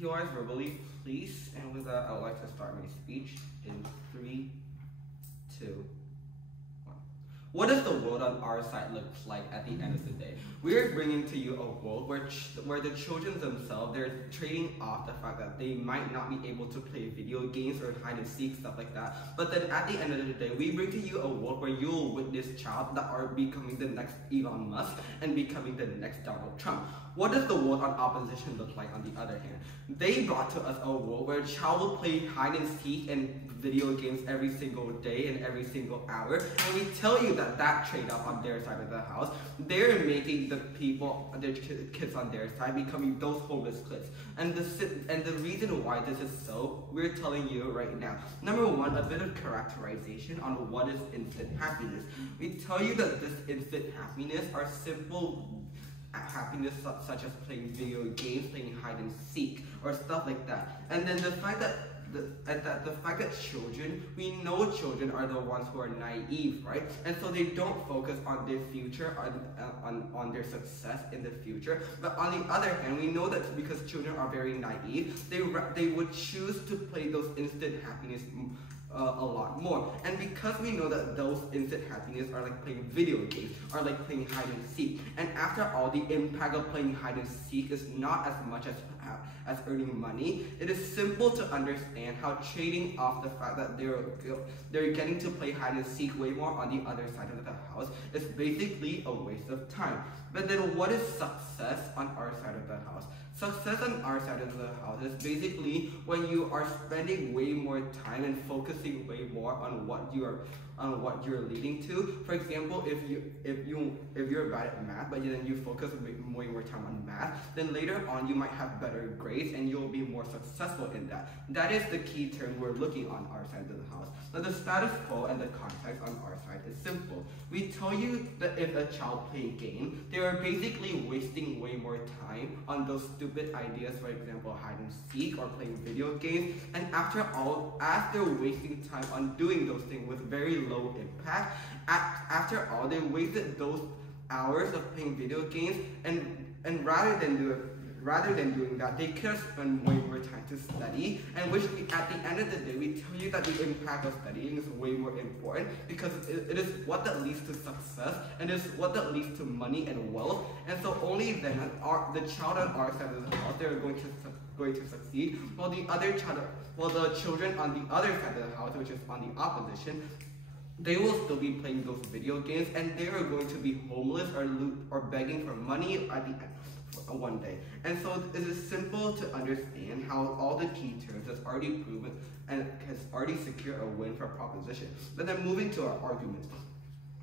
POIs verbally, please. And with that, I would like to start my speech in 3, 2, 1. What does the world on our side look like at the end of the day? We're bringing to you a world where the children themselves, they're trading off the fact that they might not be able to play video games or hide and seek, stuff like that. But then at the end of the day, we bring to you a world where you'll witness child that are becoming the next Elon Musk and becoming the next Donald Trump. What does the world on opposition look like on the other hand? They brought to us a world where a child will play hide and seek and video games every single day and every single hour, and we tell you that trade-off on their side of the house, they're making the people, their kids on their side, becoming those homeless kids. And the reason why this is so, we're telling you right now. Number one, a bit of characterization on what is instant happiness. We tell you that this instant happiness are simple happiness such as playing video games, playing hide and seek, or stuff like that. And then the fact that children, we know children are the ones who are naive, right? And so they don't focus on their future, on their success in the future. But on the other hand, we know that because children are very naive, they would choose to play those instant happiness a lot more. And because we know that those instant happiness are like playing video games, are like playing hide and seek, and after all, the impact of playing hide and seek is not as much as earning money. It is simple to understand how trading off the fact that they're getting to play hide and seek way more on the other side of the house is basically a waste of time. But then what is success on our side of the house? Success on our side of the house is basically when you are spending way more time and focusing way more on what you're leading to. For example, if you're bad at math, but then you focus way more time on math, then later on you might have better grades and you'll be more successful in that. That is the key term we're looking on our side of the house. Now the status quo and the context on our side is simple. We tell you that if a child plays a game, they are basically wasting way more time on those stupid ideas, for example, hide and seek or playing video games. And after all, as they're wasting time on doing those things with very low impact, after all, they wasted those hours of playing video games, and rather than doing that, they could have spent way more time to study, and which at the end of the day, we tell you that the impact of studying is way more important because it is what that leads to success, and it's what that leads to money and wealth. And so only then the child on our side of the house, they're going to succeed, while the children on the other side of the house, which is on the opposition, they will still be playing those video games, and they are going to be homeless or begging for money at the end one day. And so it is simple to understand how all the key terms has already proven and has already secured a win for proposition. But then moving to our argument.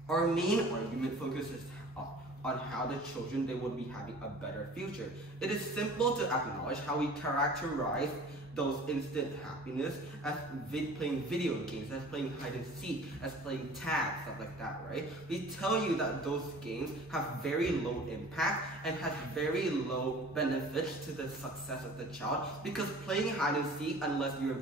Our main argument focuses on how the children, they would be having a better future. It is simple to acknowledge how we characterize those instant happiness as playing video games, as playing hide and seek, as playing tag, stuff like that, right? We tell you that those games have very low impact and have very low benefits to the success of the child, because playing hide and seek, unless you're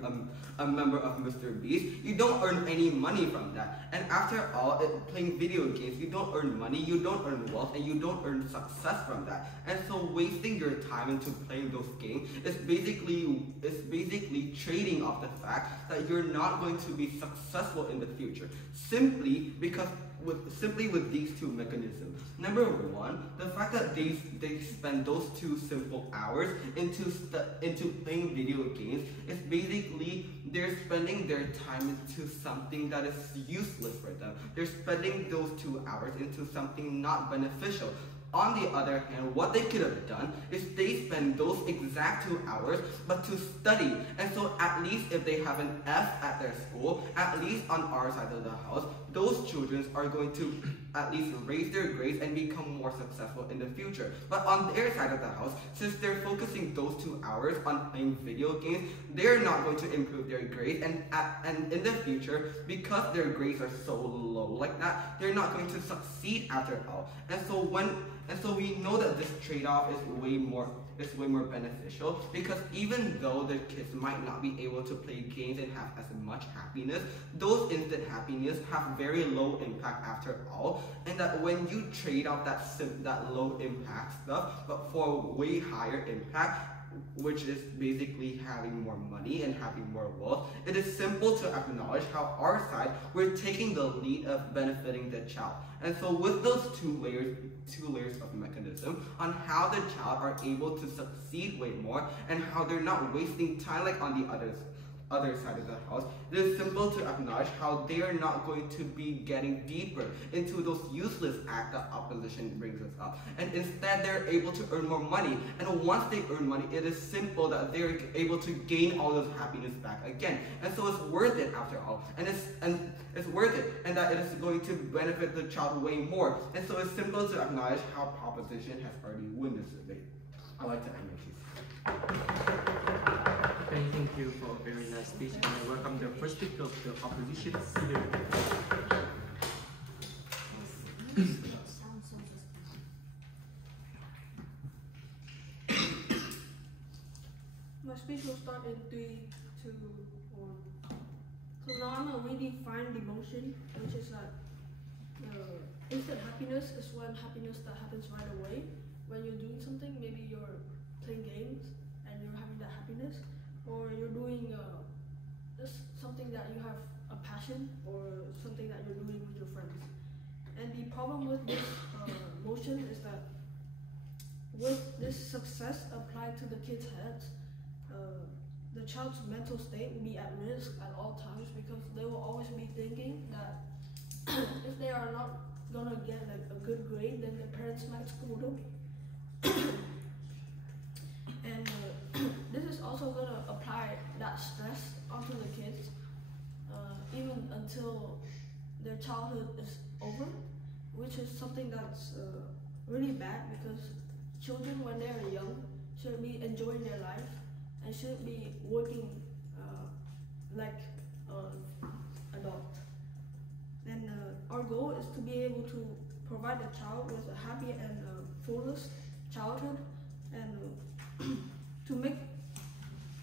a member of Mr. Beast, you don't earn any money from that. And after all, playing video games, you don't earn money, you don't earn wealth, and you don't earn success from that. And so wasting your time into playing those games is basically trading off the fact that you're not going to be successful in the future, simply with these two mechanisms. Number one, the fact that they spend those 2 simple hours into playing video games is basically they're spending their time into something that is useless for them. They're spending those 2 hours into something not beneficial. On the other hand, what they could have done is they spend those exact 2 hours but to study. And so at least if they have an F at their school, at least on our side of the house, those children are going to at least raise their grades and become more successful in the future. But on their side of the house, since they're focusing those 2 hours on playing video games, they're not going to improve their grades, and in the future, because their grades are so low like that, they're not going to succeed after all. And so we know that this trade-off is way more beneficial, because even though the kids might not be able to play games and have as much happiness, those instant happiness have very low impact after all, and that when you trade off that low impact stuff but for way higher impact, which is basically having more money and having more wealth, it is simple to acknowledge how our side, we're taking the lead of benefiting the child. And so with those two layers of mechanism on how the child are able to succeed way more and how they're not wasting time like on the other side of the house, it is simple to acknowledge how they are not going to be getting deeper into those useless acts that opposition brings us up. And instead, they're able to earn more money. And once they earn money, it is simple that they're able to gain all those happiness back again. And so it's worth it after all. And it's worth it. And that it is going to benefit the child way more. And so it's simple to acknowledge how proposition has already won this debate. I'd like to end my piece. Thank you for a very nice speech, and I welcome the first speaker of the opposition, Cedar. My speech will start in 3, 2, 1. So now I'm gonna redefine the emotion, which is that instant happiness is when happiness that happens right away. When you're doing something, maybe you're playing games and you're having that happiness, or you're doing just something that you have a passion, or something that you're doing with your friends. And the problem with this motion is that with this success applied to the kids' heads, the child's mental state will be at risk at all times, because they will always be thinking that if they are not gonna get like a good grade, then their parents might scold them. And this is also gonna apply that stress onto the kids, even until their childhood is over, which is something that's really bad, because children, when they are young, should be enjoying their life and should be working like adult. And our goal is to be able to provide the child with a happy and fullest childhood, and to make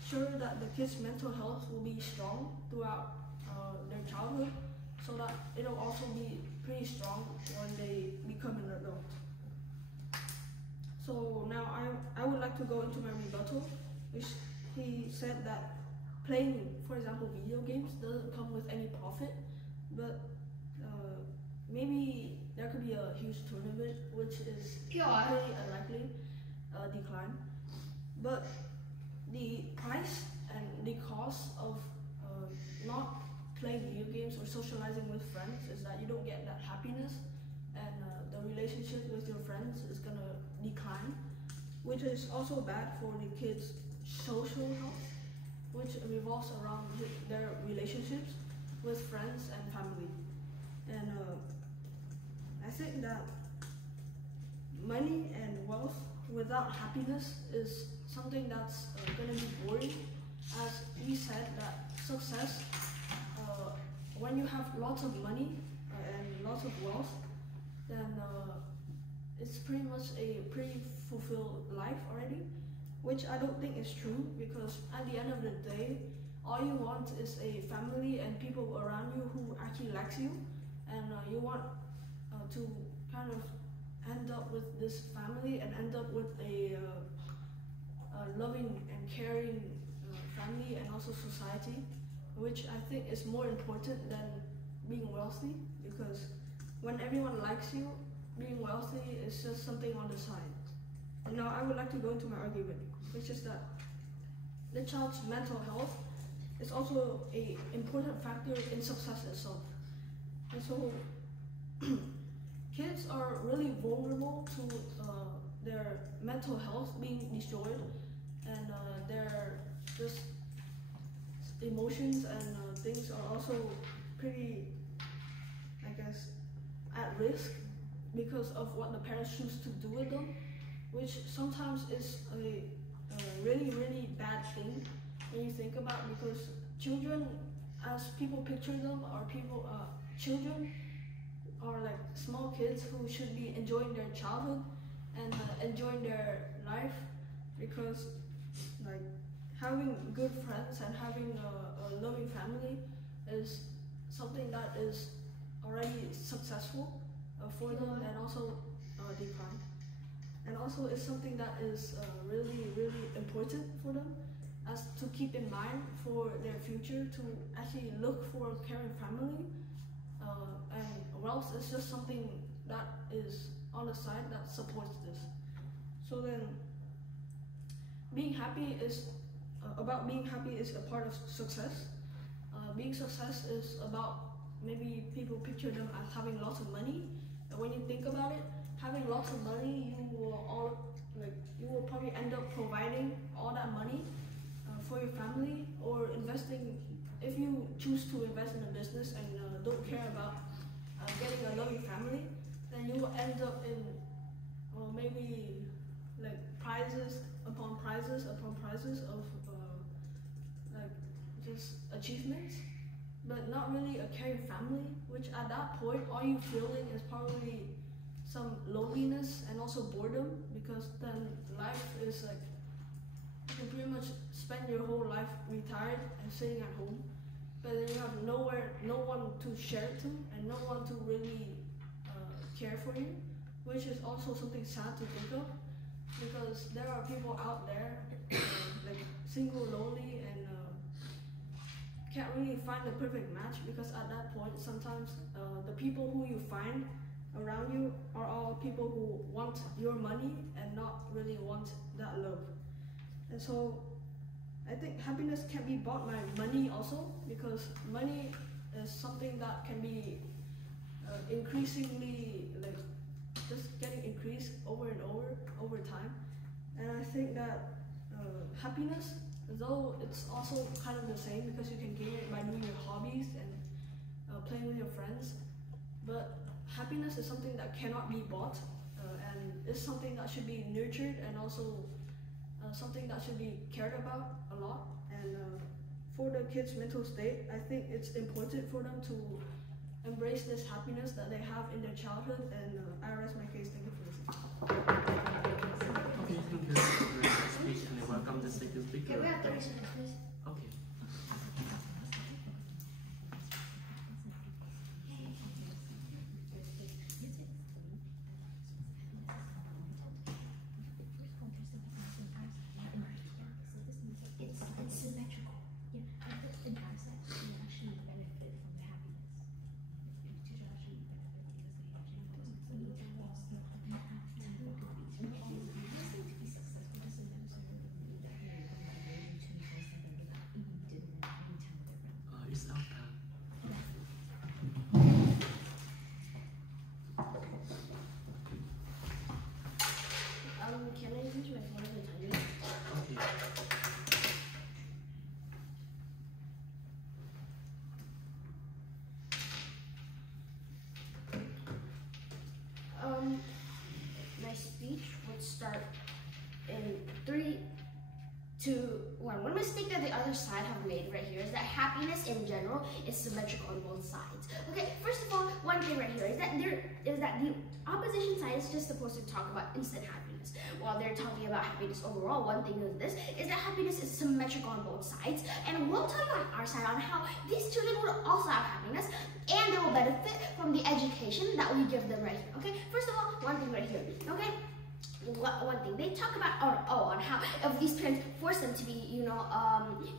sure that the kids' mental health will be strong throughout their childhood, so that it'll also be pretty strong when they become an adult. So now I would like to go into my rebuttal, which he said that playing, for example, video games doesn't come with any profit, but maybe there could be a huge tournament, which is pretty unlikely decline. But the price and the cost of not playing video games or socializing with friends is that you don't get that happiness, and the relationship with your friends is gonna decline, which is also bad for the kids' social health, which revolves around their relationships with friends and family. And I think that money and wealth without happiness is something that's gonna be boring. As we said, that success, when you have lots of money and lots of wealth, then it's pretty much a pretty fulfilled life already, which I don't think is true, because at the end of the day, all you want is a family and people around you who actually likes you, and you want to kind of end up with this family and end up with a loving and caring family and also society, which I think is more important than being wealthy, because when everyone likes you, being wealthy is just something on the side. And now I would like to go into my argument, which is that the child's mental health is also an important factor in success itself. And so kids are really vulnerable to their mental health being destroyed, and their just emotions and things are also pretty, I guess, at risk because of what the parents choose to do with them, which sometimes is a really, really bad thing when you think about, because children, as people picture them, are children are like small kids who should be enjoying their childhood and enjoying their life, because like having good friends and having a loving family is something that is already successful for them and also decline. and also it's something that is really, really important for them as to keep in mind for their future, to actually look for a caring family. And wealth is just something that is on the side that supports this. So then being happy is being happy is a part of success. Being success is about, maybe people picture them as having lots of money, and when you think about it, having lots of money, you will probably end up providing all that money for your family, or investing. If you choose to invest in a business and don't care about getting a loving family, then you will end up in maybe like prizes upon prizes upon prizes of like just achievements, but not really a caring family, which at that point all you feeling is probably some loneliness and also boredom, because then life is like, you can pretty much spend your whole life retired and sitting at home, but then you have no one to share it to, and no one to really care for you, which is also something sad to think of, because there are people out there like single, lonely, and can't really find the perfect match, because at that point sometimes the people who you find around you are all people who want your money and not really want that love. And so I think happiness can be bought by money also, because money is something that can be increasingly, like, just getting increased over and over time. And I think that happiness, though it's also kind of the same, because you can gain it by doing your hobbies and playing with your friends, but happiness is something that cannot be bought, and it's something that should be nurtured, and also something that should be cared about a lot. And for the kids' mental state, I think it's important for them to embrace this happiness that they have in their childhood. And I rest my case. Thank you for listening. Okay, thank you for your speech, and I welcome the second speaker. Okay, we have 30 seconds, please. Okay. It's symmetrical. Yeah, I think in our side, we actually benefit from the happiness. Teachers actually benefit because they actually listening to be successful doesn't necessarily mean that you're going to be 24/7 without eating dinner every time they're around. It's our time. Can I use my phone as a timer? Okay. My speech would start in 3, 2, 1. One mistake that the other side have made right here is that happiness in general is symmetrical on both sides. Okay, first of all, one thing right here is that the opposition side is just supposed to talk about instant happiness, while they're talking about happiness overall. One thing is that happiness is symmetrical on both sides, and we'll tell you on our side on how these children will also have happiness, and they will benefit from the education that we give them right here. Okay, first of all, one thing right here. Okay, one thing they talk about on how if these parents force them to be,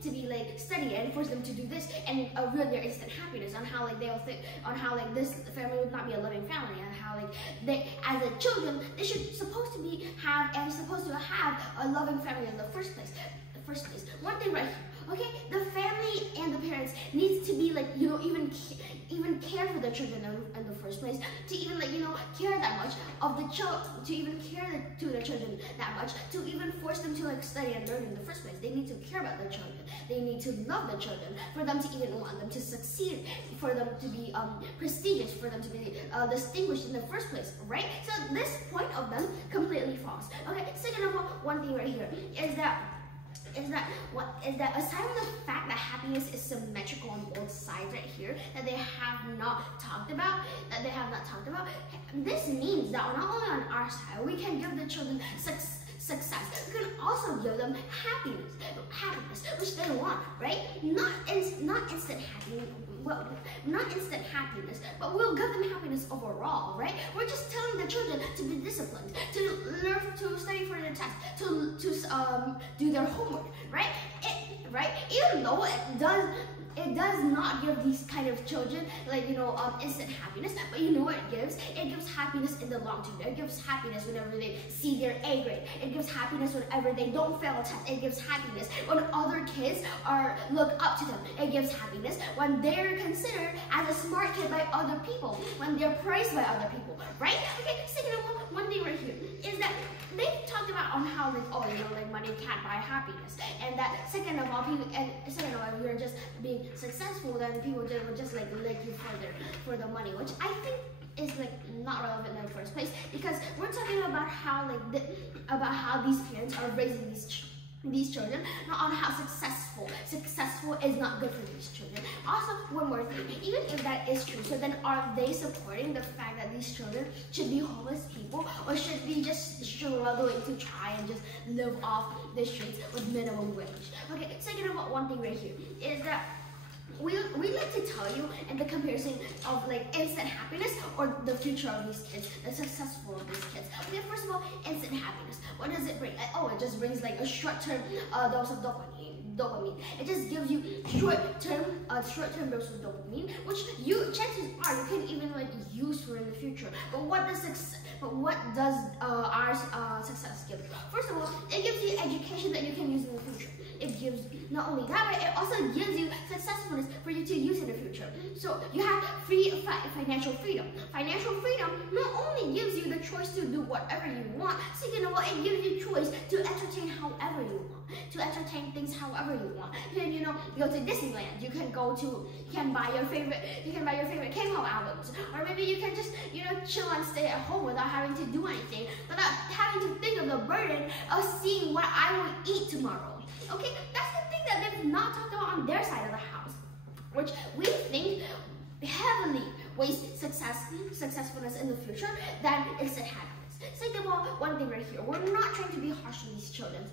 to be like study and force them to do this and ruin their instant happiness, on how like they'll think on how like this family would not be a loving family, and how like they as a children they should supposed to have a loving family in the first place. One thing right here, okay, the family and the parents needs to be like, even care for the children in the first place, to even like, care that much of the to even care to the children that much, to even force them to like study and learn in the first place. They need to care about the children. They need to love the children for them to even want them to succeed, for them to be prestigious, for them to be distinguished in the first place, right? So this point of them completely false. Okay, second of all, one thing right here is that aside from the fact that happiness is symmetrical on both sides right here, that they have not talked about, this means that not only on our side we can give the children success, we can also give them happiness, which they want, right? Not instant happiness. well, not instant happiness, but we'll give them happiness overall, right? We're just telling the children to be disciplined, to learn to study for their test, to do their homework, right? Even though it does not give these kind of children like instant happiness, but you know what it gives? It gives happiness in the long term. It gives happiness whenever they see their A grade. It gives happiness whenever they don't fail a test. It gives happiness when other kids look up to them. It gives happiness when they're considered as a smart kid by other people, when they're praised by other people, right? Okay, second of all, one thing right here is that they talked about on how money can't buy happiness, and that second of all, if you're just being successful, then people will just like you for the money, which I think is like not relevant in the first place, because we're talking about how about how these parents are raising these children, not on how successful is not good for these children. Also, one more thing, even if that is true, so then are they supporting the fact that these children should be homeless people, or should be just struggling to try and just live off the streets with minimum wage? Okay, second of all, one thing right here is that we like to tell you in the comparison of like instant happiness or the future of these kids, the successful of these kids. Okay, first of all, instant happiness. What does it bring? It just brings like a short-term dose of dopamine. It just gives you short-term dose of dopamine, which chances are you can even like use for in the future. But what does our success give? First of all, it gives you education that you can use in the future. It gives not only that, but it also gives you successfulness for you to use in the future. So you have financial freedom. Financial freedom not only gives you the choice to do whatever you want, second of all, it gives you choice to entertain however you want, to entertain things however you want. You can go to Disneyland. You can buy your favorite K-pop albums, or maybe you can just chill and stay at home without having to do anything, without having to think of the burden of seeing what I will eat tomorrow. Okay, that's the thing that they've not talked about on their side of the house, which we think heavily weighs successfulness in the future than instant happiness. Second of all, one thing right here, we're not trying to be harsh to these children.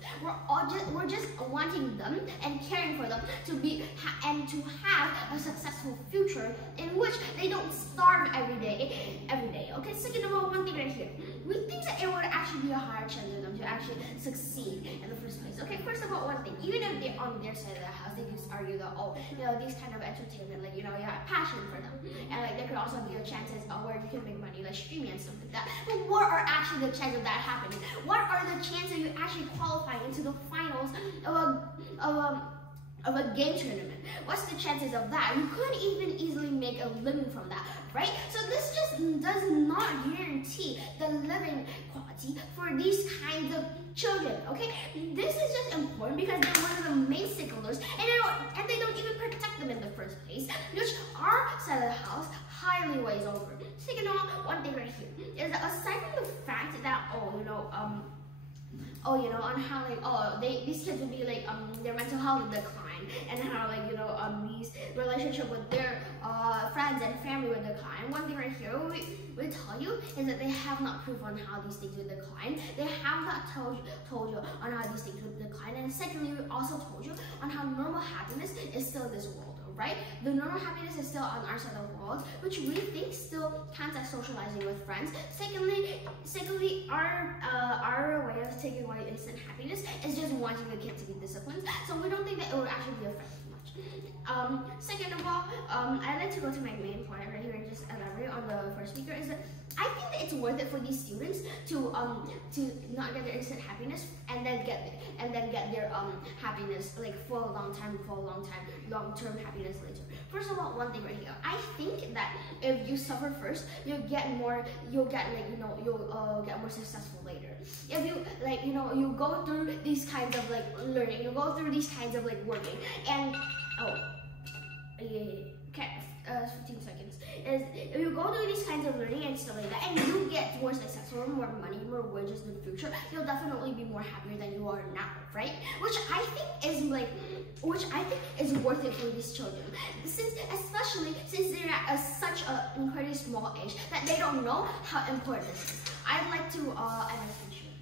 We're just wanting them and caring for them to to have a successful future in which they don't starve every day. Okay, second of all, one thing right here, we think that it would actually be a higher chance for them to actually succeed in the first place. Okay, first of all, one thing, even if they're on their side of the house, they just argue that these kind of entertainment, you have passion for them, and there could also be a chances where you can make money, like streaming and stuff like that. But what are actually the chances of that happening? What are the chances of you actually qualifying into the finals of a game tournament? What's the chances of that? You couldn't even easily make a living from that, right? So this just does not guarantee the living quality for these kinds of children, okay? This is just important because they're one of the main stakeholders, and they don't even protect them in the first place, which our side of the house highly weighs over. Second of all, one thing right here is that aside from the fact that on how these kids would be their mental health would decline, and how these relationship with their friends and family would decline. One thing right here we tell you is that they have not proved on how these things would decline. They have not told you on how these things would decline. And secondly, we also told you on how normal happiness is still in this world. Right? The normal happiness is still on our side of the world, which we think still counts as socializing with friends. Secondly, our way of taking away instant happiness is just wanting the kid to be disciplined. So we don't think that it would actually be affected much. Second of all, I'd like to go to my main point right here and just elaborate on the first speaker. Is that I think that it's worth it for these students to not get their instant happiness and then get their happiness for a long term happiness later. First of all, one thing right here, I think that if you suffer first, you'll get more successful later. If you go through these kinds of learning, you go through these kinds of working, and okay, 15 seconds. If you go through these kinds of learning and stuff like that, and you get more successful, more money, more wages in the future, you'll definitely be more happier than you are now, right? Which I think is worth it for these children, especially since they're at such an incredibly small age that they don't know how important this is. I'd like to end my speech here.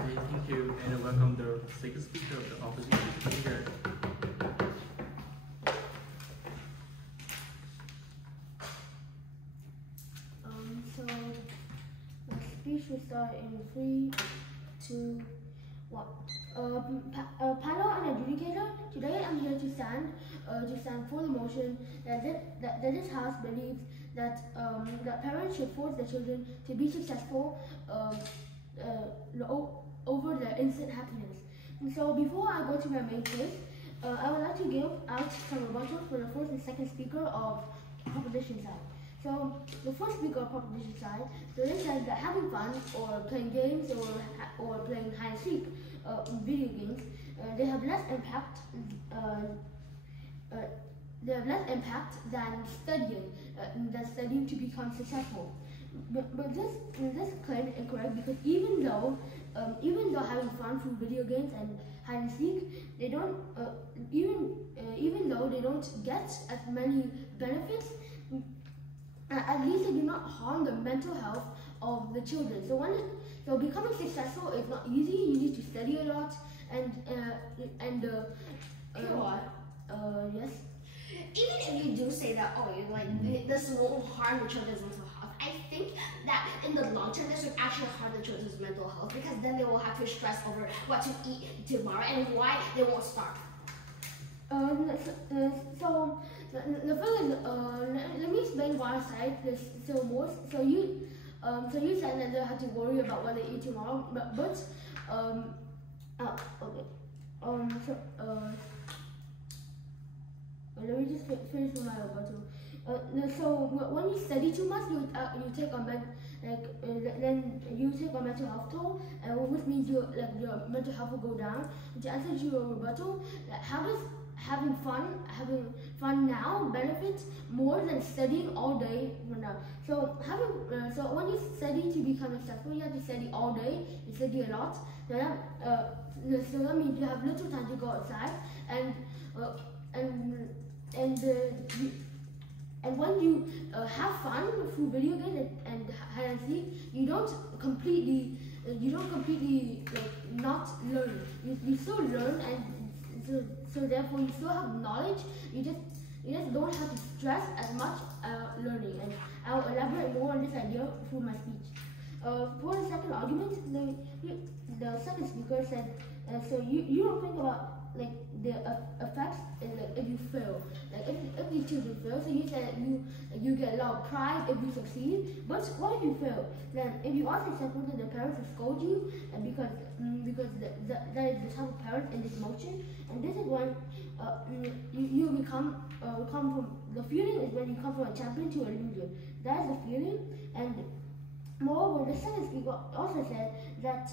Okay, thank you, and welcome the second speaker of the opposition speaker. So my speech will start in 3, 2, 1. Panel and adjudicator. Today I'm here to stand for the motion that this House believes that that parents should force their children to be successful over their instant happiness. And so before I go to my main case, I would like to give out some rebuttals for the first and second speaker of proposition side. So the first speaker of proposition side, so they said that having fun or playing games or playing hide and seek video games, they have less impact. They have less impact than studying to become successful. But this claim is incorrect because even though having fun through video games and hide and seek, they don't even though they don't get as many benefits, at least they do not harm the mental health of the children. So becoming successful is not easy. You need to study a lot yes. Even if you do say that, this won't harm the children's mental health, I think that in the long term, this would actually harm the children's mental health because then they will have to stress over what to eat tomorrow and why they won't starve. So the thing is, let me explain why I said this still more. So you said that they have to worry about what they eat tomorrow, let me just finish with my rebuttal. So when you study too much, you take a then you take a mental health toll, which means your mental health will go down. To answer your rebuttal, how does having fun now benefits more than studying all day from now? So when you study to become successful, you have to study all day. You study a lot. So that means you have little time to go outside and when you have fun through video games and hide and seek, you don't completely not learn. You still learn, and so therefore you still have knowledge. You just don't have to stress as much learning. And I'll elaborate more on this idea through my speech. For the second argument, the second speaker said, so you don't think about the effects if you fail. If these children fail, so you said you get a lot of pride if you succeed. But what if you fail? Then if you are successful, then the parents will scold you, and because that is the type of parent in this motion. And this is when you become from the feeling is when you come from a champion to a loser. That is the feeling. And moreover, the second speaker also said that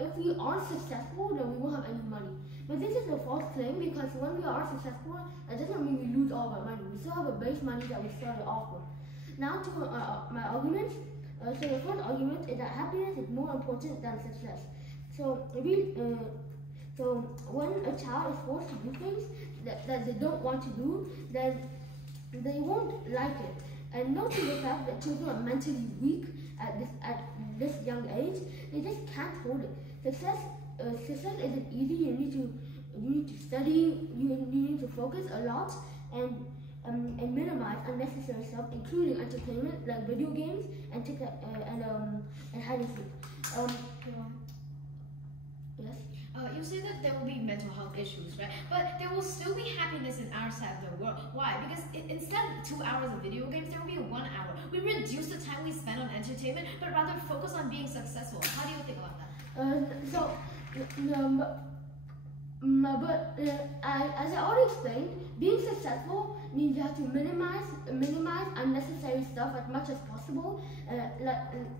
if we aren't successful, then we won't have any money. But this is a false claim because when we are successful, that doesn't mean we lose all of our money. We still have a base money that we started off with. Now to my arguments. So the first argument is that happiness is more important than success. So when a child is forced to do things that they don't want to do, then they won't like it. And noting the fact that children are mentally weak at this young age, they just can't hold it. Success isn't easy. You need to study. You need to focus a lot and minimize unnecessary stuff, including entertainment like video games and hide and seek. Yes. You say that there will be mental health issues, right? But there will still be happiness in our side of the world. Why? Because instead of 2 hours of video games, there will be 1 hour. We reduce the time we spend on entertainment, but rather focus on being successful. How do you think about that? As I already explained, being successful means you have to minimize unnecessary stuff as much as possible. And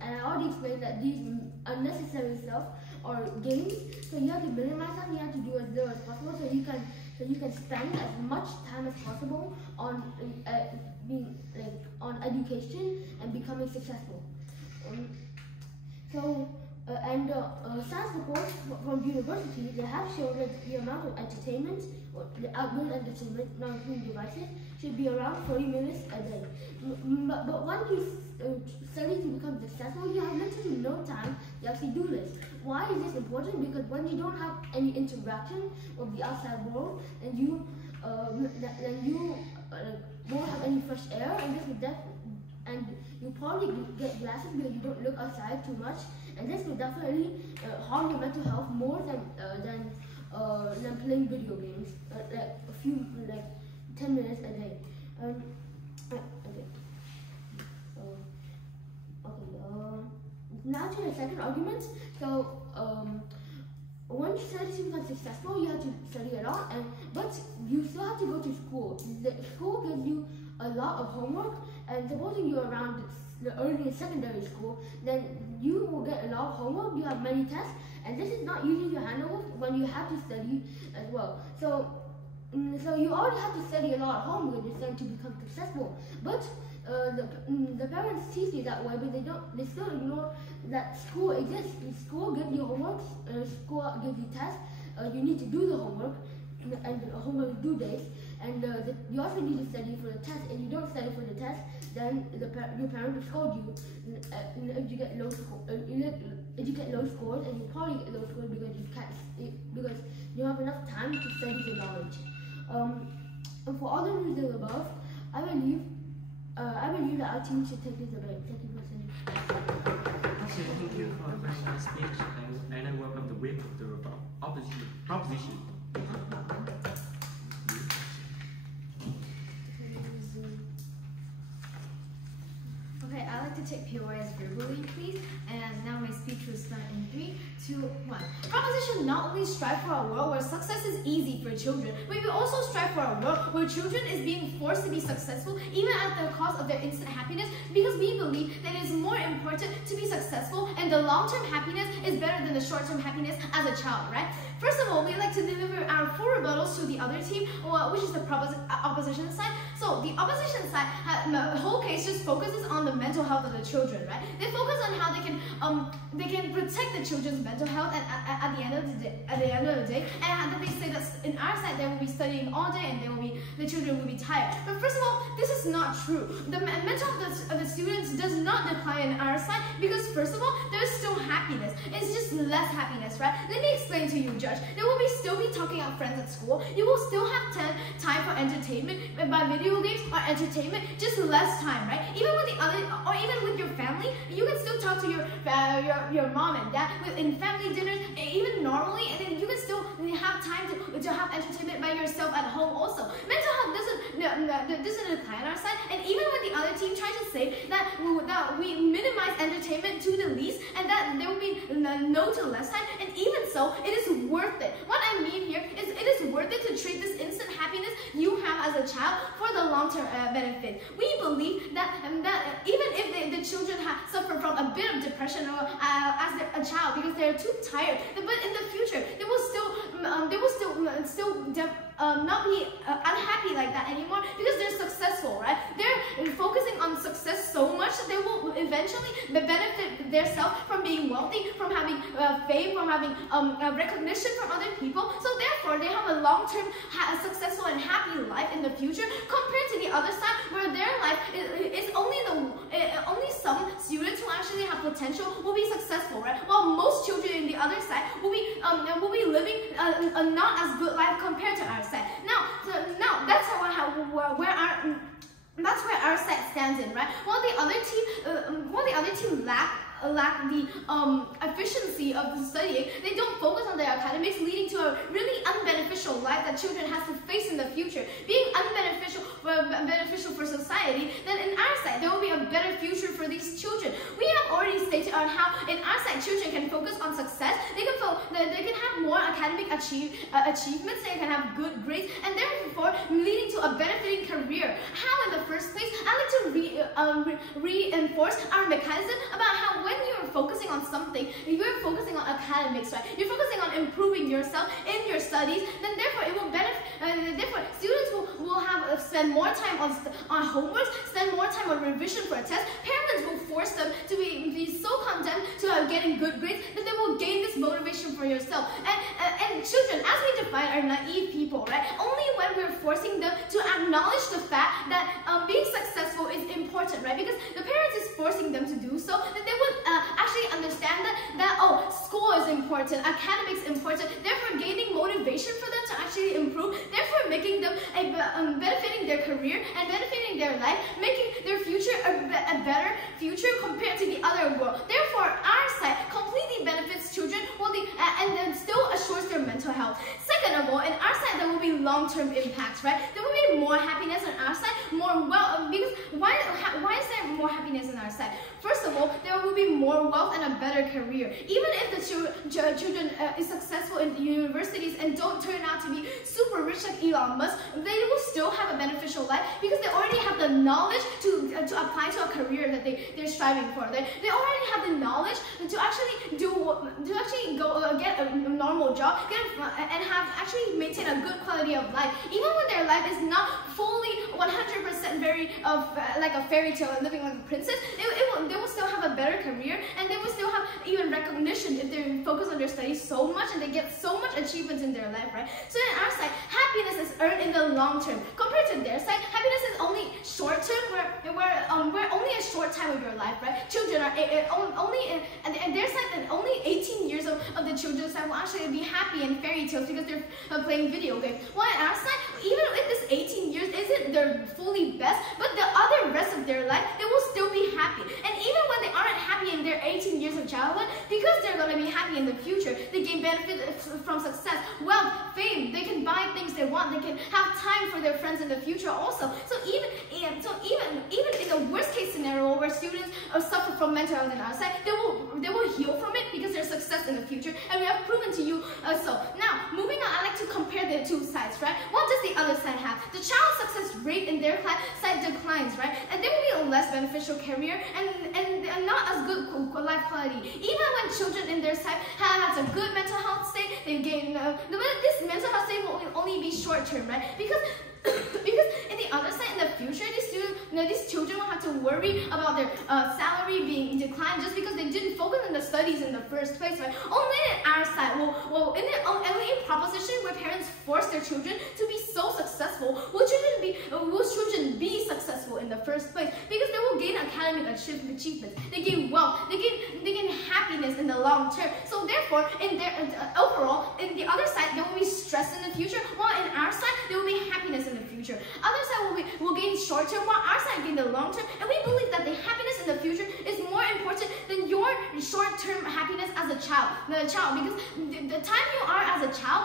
I already explained that these unnecessary stuff are games, so you have to minimize them. You have to do as little as possible, so you can spend as much time as possible on on education and becoming successful. Science reports from university, they have shown that the amount of entertainment, or the outdoor entertainment, not including devices, should be around 40 minutes a day. But when you study to become successful, you have literally no time to actually do this. Why is this important? Because when you don't have any interaction with the outside world, and you won't have any fresh air, and you probably get glasses because you don't look outside too much, and this will definitely harm your mental health more than playing video games, like 10 minutes a day. Now to the second argument. So when you study to become successful, you have to study a lot, but you still have to go to school. The school gives you a lot of homework, and supposing you're around the early secondary school, then you will get a lot of homework. You have many tests, and this is not easy to handle when you have to study as well. So you already have to study a lot at home because you're trying to become successful. But the parents teach you that way, but they still ignore that school exists. School gives you homework, school gives you tests, you need to do the homework, and the homework is due dates, and you also need to study for the test. If you don't study for the test, then your parents will scold you. If you get low scores, and you probably get low scores because you don't have enough time to study the knowledge. And for all the reasons above, I believe that our team should take this debate. Thank you for listening. Okay, thank you for a very nice speech, and I welcome the weight of the proposition. Okay, I'd like to take POIs verbally, please. And now my speech will start in 3, 2, 1. Proposition: not only strive for a world where success is easy for children, but we also strive for a world where children is being forced to be successful, even at the cost of their instant happiness, because we believe that it is more important to be successful, and the long-term happiness is better than the short-term happiness as a child, right? First of all, we'd like to deliver our 4 rebuttals to the other team, which is the opposition side. So the opposition side, the whole case just focuses on the mental health of the children, right? They focus on how they can protect the children's mental health at the end of the day, and they say that in our side they will be studying all day and the children will be tired. But first of all, this is not true. The mental health of the students does not decline in our side because first of all, there's still happiness. It's just less happiness, right? Let me explain to you, Judge. There will still be talking about friends at school. You will still have time for entertainment by video games or entertainment, just less time, right? Even with the other, or even with your family, you can still talk to your mom and dad in family dinners, even normally, and then you can still have time to have entertainment by yourself at home also. Mental health doesn't decline on our side, and even when the other team tries to say that we minimize entertainment to the least, and that there will be no to less time, and even so, it is worth it. What I mean here is it is worth it to trade this instant happiness you have as a child for the long-term benefit. We believe that even if the children suffer from a bit of depression or as a child because they're too tired, but in the future they will still not be unhappy like that anymore because they're successful, right? They're focusing on success so much that they will eventually benefit themselves from being wealthy, from having fame, from having recognition from other people. So therefore, they have a long-term successful and happy life in the future compared to the other side where their life is only some students who actually have potential will be successful, right? While most children in the other side will be living a not as good life compared to our side. Now that's where our side stands in, right? While the other team lack the efficiency of the studying, they don't focus on their academics, leading to a really unbeneficial life that children have to face in the future. Being beneficial for society, then in our side there will be a better future for these children. We have already stated on how in our side children can focus on success. They can have more academic achievements. They can have good grades, and therefore leading to a benefiting career. How in the first place? I like to reinforce our mechanism about how when you're focusing on something, you're focusing on academics, right? You're focusing on improving yourself in your studies, then therefore it will benefit. Therefore, students will have spend more time on homework, spend more time on revision for a test. Parents will force them to be so condemned to getting good grades that they will gain this motivation for yourself. And children, as we define, are naive people, right? Only when we're forcing them to acknowledge the fact that being successful is important, right? Because the parents is forcing them to do so, that they would actually understand that oh, school is important, academics important, therefore gaining motivation for them to actually improve, therefore making them benefiting their career and benefiting their life, making their future a better future compared to the other world. Therefore, our side completely benefits children and then still assures their mental health. Second of all, in our side there will be long-term impacts, right? There will be more happiness on our side, more wealth. Because why is there more happiness on our side? First of all, there will be more wealth and a better career. Even if the children is successful in universities and don't turn out to be super rich like Elon Musk, they will still have a beneficial life because they already have the knowledge to apply to a career that they're striving for. They already have the knowledge to actually get a normal job, and have actually maintain a good quality of life. Even when their life is not fully 100% very like a fairy tale and living like a princess, they will still have a better career, and they will still have even recognition if they focus on their studies so much and they get so much achievements in their life, right? So in our side, happiness is earned in the long term. Compared to their side, happiness is only short term, where only a short time of your life, right? Children are only and their side, that only 18 years of the children's side will actually be happy in fairy tales because they're playing video games. While in our side, even if this 18 years isn't their fully best, but the other rest of their life, they will still be happy. And even when they aren't happy in their 18 years of childhood, because they're going to be happy in the future, they can benefit from success, wealth, fame. They can buy things they want. They can have time for their friends in the future also. So even in the worst case scenario where students suffer from mental health on our side, they will heal from it because there's success in the future, and we have proven to you so. Now, moving on, I like to compare the two sides, right? What does the other side have? The child success rate in their side declines, right? And there will be a less beneficial career and not as good life quality. Even when children in their side has a good mental health state, they gain this mental health state will only be short term, right? Because in the other side, in the future, these children will have to worry about their salary being declined just because they didn't focus on the studies in the first place, right? Only in our side, only in proposition where parents force their children to be so successful, will children be successful in the first place? Because they will gain academic achievements, they gain wealth, they gain happiness in the long term. So therefore, overall, in the other side, there will be stress in the future, while in our side, there will be happiness in the future. Other side will gain short term, while our side gain the long term. And we believe that the happiness in the future is more important than your short term happiness as a child. Because the time you are as a child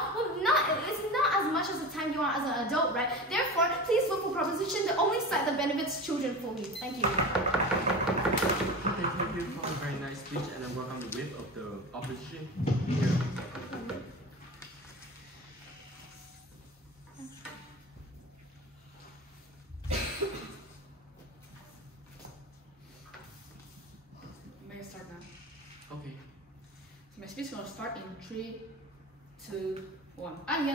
is not as much as the time you are as an adult, right? Therefore, please vote for proposition, the only side that benefits children fully. Thank you. Thank you for a very nice speech, and I welcome the whip of the opposition here. May I start now? Okay. So my speech is gonna start in 3, 2, 1. I'm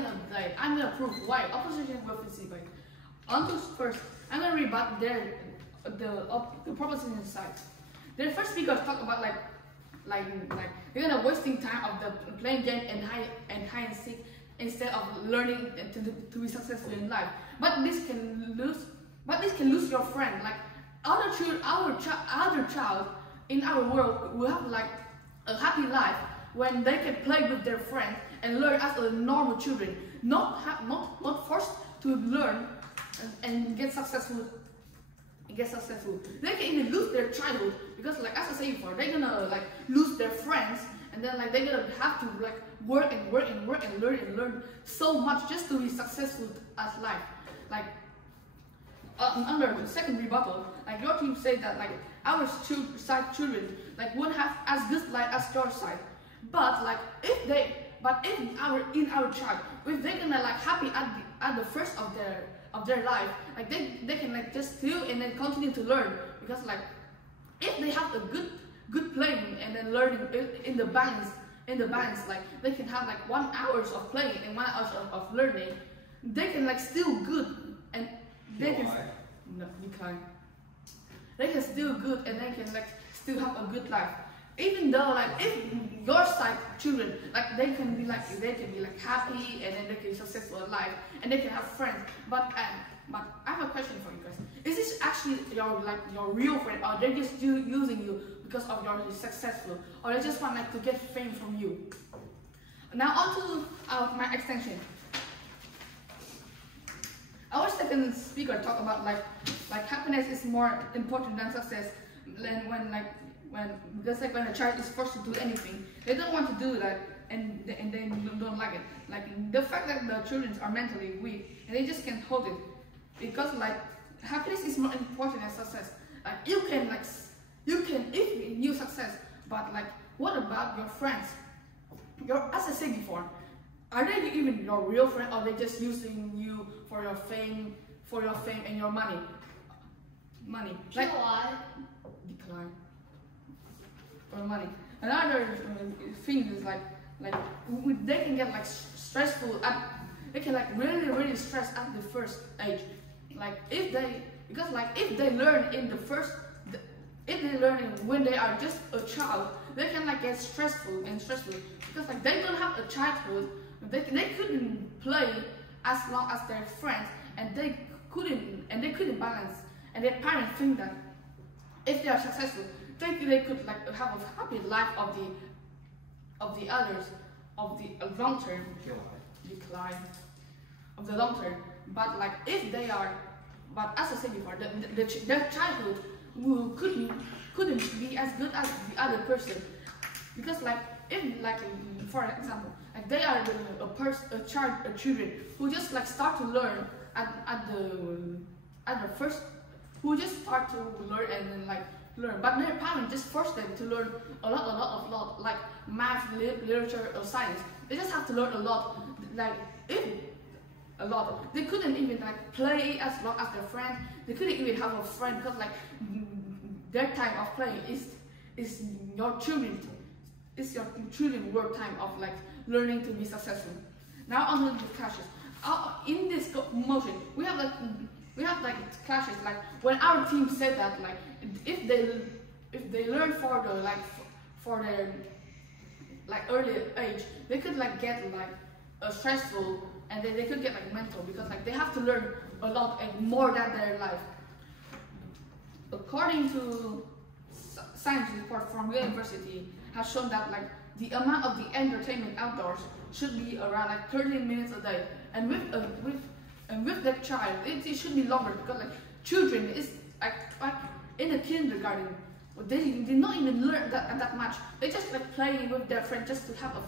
gonna prove why opposition will succeed. First, I'm gonna rebut the proposition side. The first speaker talked about they're gonna wasting time of the playing game and hide and seek instead of learning to be successful in life. But this can lose your friend. Like other child in our world will have like a happy life when they can play with their friends and learn as a normal children, not forced to learn and get successful. They can even lose their childhood because, like as I said before, they're gonna like lose their friends, and then like they're gonna have to like work and learn so much just to be successful as life. Like under the second rebuttal, like your team said that like our side children like won't have as good life as your side, but like in our child, if they're gonna like happy at the first of their life, like they can like just still and then continue to learn, because like if they have a good playing and then learning in the bands, like they can have like 1 hour of playing and 1 hour of learning, they can like still good and they can they can still good and they can like still have a good life. Even though like if your side children like they can be like happy and then they can be successful in life and they can have friends, but I have a question for you guys. Is this actually your real friend, or they're just using you because of your successful, or they just want like to get fame from you? Now on to my extension. Our second speaker talked about like happiness is more important than success. then when because like when a child is forced to do anything, they don't want to do that, and they don't like it. Like the fact that the children are mentally weak and they just can't hold it, because like happiness is more important than success. Like you can if you success, but like what about your friends? As I said before, are they even your real friend, or they just using you for your fame and your money? Like decline for money. Another thing is like they can get like stressful they can like really stress at the first age. Like if they learn in the first, if they learn when they are just a child, they can like get stressful because like they don't have a childhood. They couldn't play as long as their friends, and they couldn't balance. And their parents think that if they are successful, they could like have a happy life of the others, of the long term decline of the long term. But like if they are, but as I said before, their childhood couldn't be as good as the other person, because like if like for example, like they are children who just like start to learn at the first, who just start to learn and then like learn, but their parents just force them to learn a lot, like math, literature, or science. They just have to learn a lot. Like if a lot, they couldn't even like play as long as their friends. They couldn't even have a friend, because like their time of playing is your children. It's your children work time of like learning to be successful. Now on to the clashes. In this motion, we have like clashes. Like when our team said that like if they learn for their like early age, they could like get like stressful, and then they could get like mental, because like they have to learn a lot and more than their life. According to science report from university has shown that like the amount of the entertainment outdoors should be around like 30 minutes a day, and with that child it should be longer, because like children is like in the kindergarten, they not even learn that much. They just like playing with their friends just to have a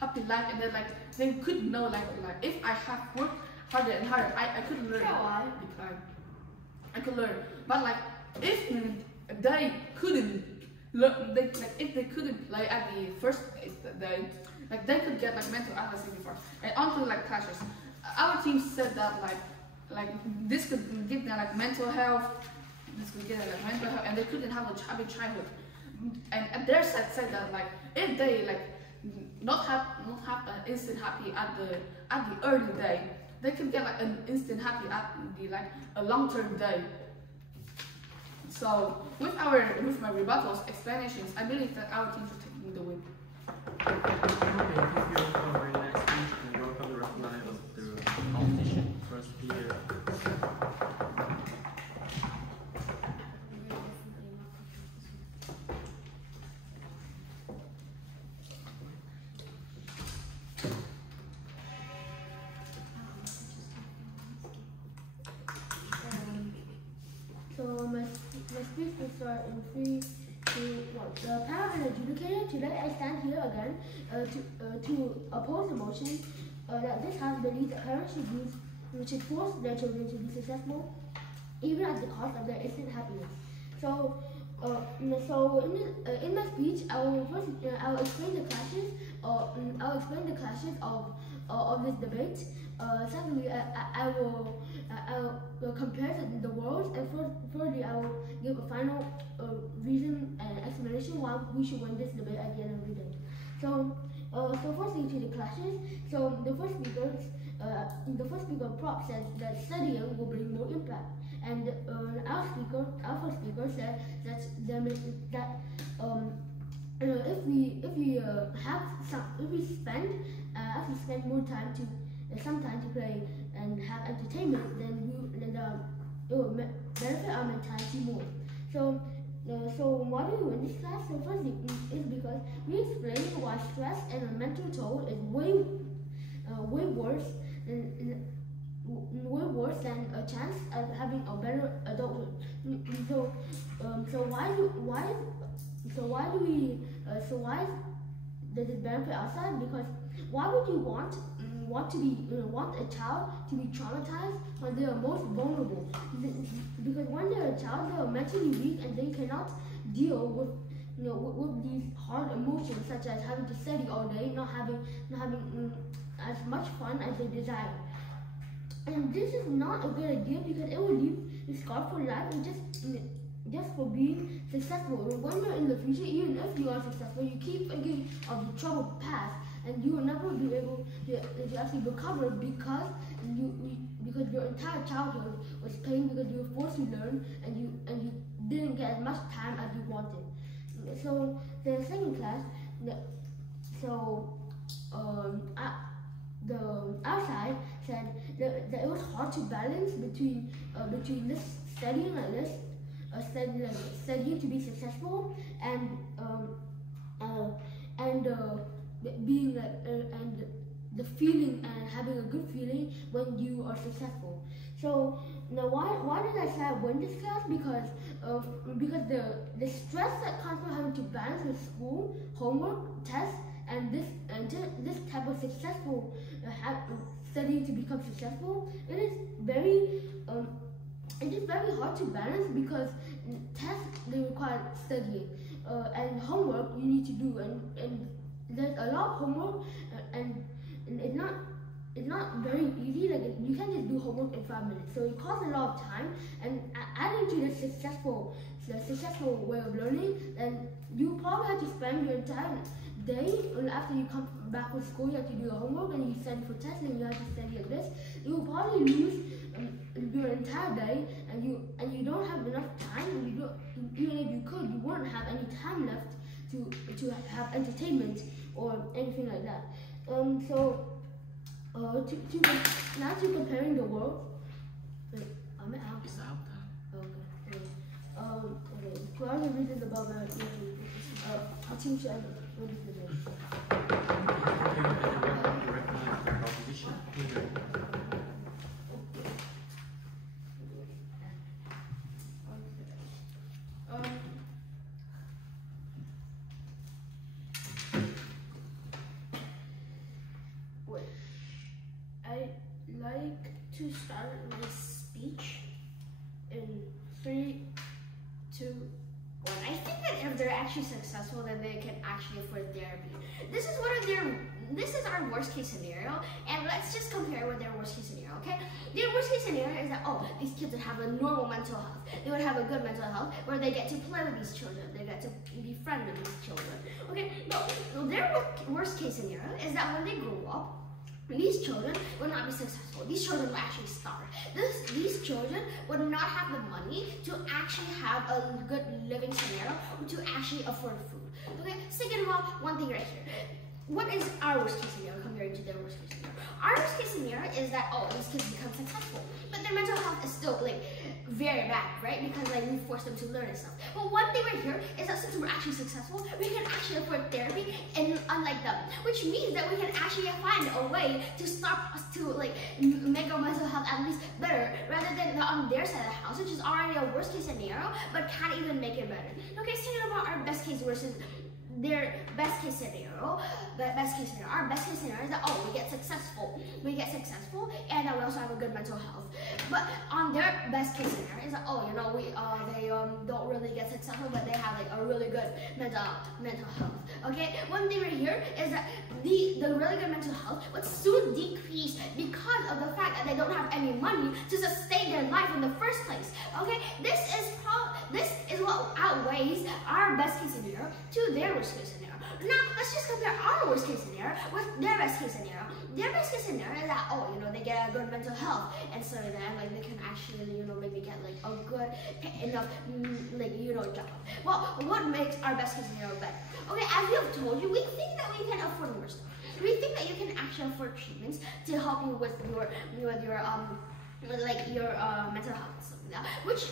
happy life, and then like they could know like if I have worked harder and harder, I could learn. I could learn, but like if they couldn't learn, if they couldn't play at the first day, like they could get like mental, as I said before. And onto like clashes, our team said that like this could give them like mental health. This could get like mental health, and they couldn't have a happy childhood. And their side said that like if they like not have an instant happy at the early day, they could get like an instant happy at the like a long-term day. So with my rebuttals, explanations, I believe that our team is taking the win. Okay, thank you for our next speech, and welcome the reply of the competition. First here. So my speech will start in 3, 2, 1. The power of an adjudicator. Today I stand here again to oppose the motion that this House believes that parents should force their children to be successful, even at the cost of their instant happiness. So, in my speech, I will explain the clashes. I'll explain the clashes of this debate. Secondly, I will compare the worlds, and thirdly, I will give a final reason and explanation why we should win this debate at the end of the day. So firstly to the clashes. So the first speaker prop said that studying will bring more impact, and our first speaker said that if we spend more time some time to play and have entertainment, then it will benefit our mentality more. So why do we win this class? So firstly, is because we explain why stress and a mental toll is way worse way worse than a chance at having a better adulthood. So why does it benefit outside? Because why would you want a child to be traumatized when they are most vulnerable? Because when they're a child, they are mentally weak and they cannot deal with with these hard emotions, such as having to study all day, not having as much fun as they desire. And this is not a good idea because it will leave you scarred for life and just for being successful. When you're in the future, even if you are successful, you keep thinking of the troubled past, and you will never be able to actually recover because your entire childhood was pain because you were forced to learn and you didn't get as much time as you wanted. So the second class, the outside said that it was hard to balance between this studying like this, studying to be successful, and being and the feeling and having a good feeling when you are successful. So now why did I say I win this class? Because the stress that comes from having to balance with school, homework, tests, and this type of successful studying to become successful, it is very hard to balance because tests they require studying and homework you need to do, and there's a lot of homework and it's not very easy. Like you can't just do homework in 5 minutes, so it costs a lot of time. And adding to the successful way of learning, then you probably have to spend your entire day after you come back from school. You have to do your homework and you study for tests and you have to study like this. You will probably lose your entire day, and you don't have enough time. And you don't, even if you could, you wouldn't have any time left to have entertainment or anything like that. Now to comparing the world. I'm out. It's out time. Okay. Okay. 12 reasons about my teaching. I'll teach you what is the name. Okay, and welcome to recognize the proposition. Here. I like to start my speech in 3, 2, 1. I think that if they're actually successful, then they can actually afford therapy. This is our worst case scenario, and let's just compare with their worst case scenario, okay? Their worst case scenario is that, these kids would have a normal mental health. They would have a good mental health where they get to play with these children. They get to be friends with these children, okay? No, their worst case scenario is that when they grow up, these children will not be successful. These children will actually starve. These children would not have the money to actually have a good living scenario or to actually afford food. Okay, so think about one thing right here. What is our worst case scenario compared to their worst case scenario? Our worst case scenario is that these kids become successful, but their mental health is still very bad, right? Because we force them to learn and stuff. But one thing right here is that since we're actually successful, we can actually afford therapy, and unlike them, which means that we can actually find a way to start us to make our mental health at least better, rather than on their side of the house, which is already a worst case scenario, but can't even make it better. Okay, so thinking about our best case versus their best case scenario. Our best case scenario is that we get successful, and we also have a good mental health. But on their best case scenario is that they don't really get successful, but they have a really good mental health. Okay, one thing right here is that the really good mental health would soon decrease because of the fact that they don't have any money to sustain their life in the first place. Okay, this is what outweighs our best case scenario to their worst case scenario. Now let's just compare our worst case scenario with their best case scenario. Their best case scenario is that they get a good mental healf, and so then they can actually maybe get a good enough job. Well, what makes our best case scenario better? Okay, as we have told you, we think that we can afford more stuff. We think that you can actually afford treatments to help you with your like your mental health and stuff like that, which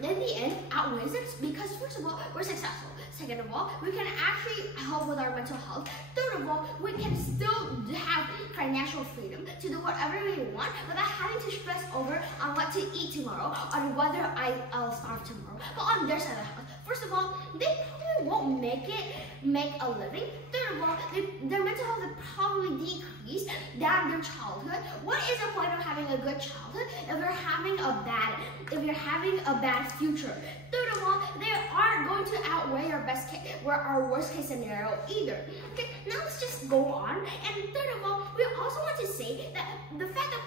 in the end outweighs it, because first of all, we're successful. Second of all, we can actually help with our mental health. Third of all, we can still have financial freedom to do whatever we want without having to stress over on what to eat tomorrow, on whether I'll starve tomorrow. But on their side of the house, first of all, they probably won't make a living. Third of all, their mental health will probably decrease than their childhood. What is the point of having a good childhood if you're having a bad future? Third of all, they aren't going to outweigh our worst case scenario either. Okay, now let's just go on. And third of all, we also want to say that the fact that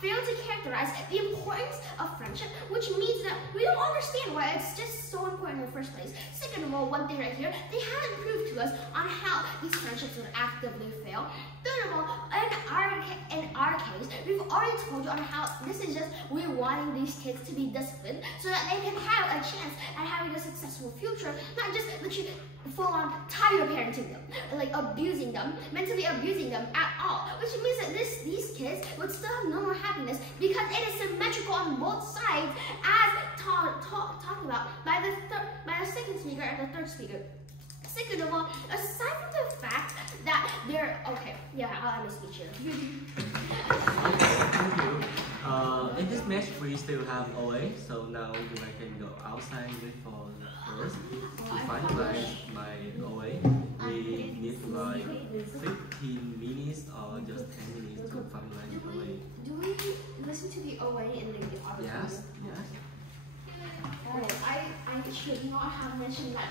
fail to characterize the importance of friendship, which means that we don't understand why it's just so important in the first place. Second of all, one thing right here, they haven't proved to us on how these friendships would actively fail. Third of all, in our case, we've already told you on how this is just we wanting these kids to be disciplined so that they can have a chance at having a successful future, not just literally full-on tired parenting them, like abusing them, mentally abusing them at all, which means that these kids would still have no more happiness because it is symmetrical on both sides, as talked about by the second speaker and the third speaker. Second of all, aside from the fact that they're okay, yeah, I'll end the speech here. Thank you. In this match, we still have OA, so now you guys can go outside with for the first. To finalize my OA, we need like 15 minutes or just 10 minutes to finalize the OA. Do we listen to the OA in the audio? Yes, yes. Oh, I should not have mentioned that.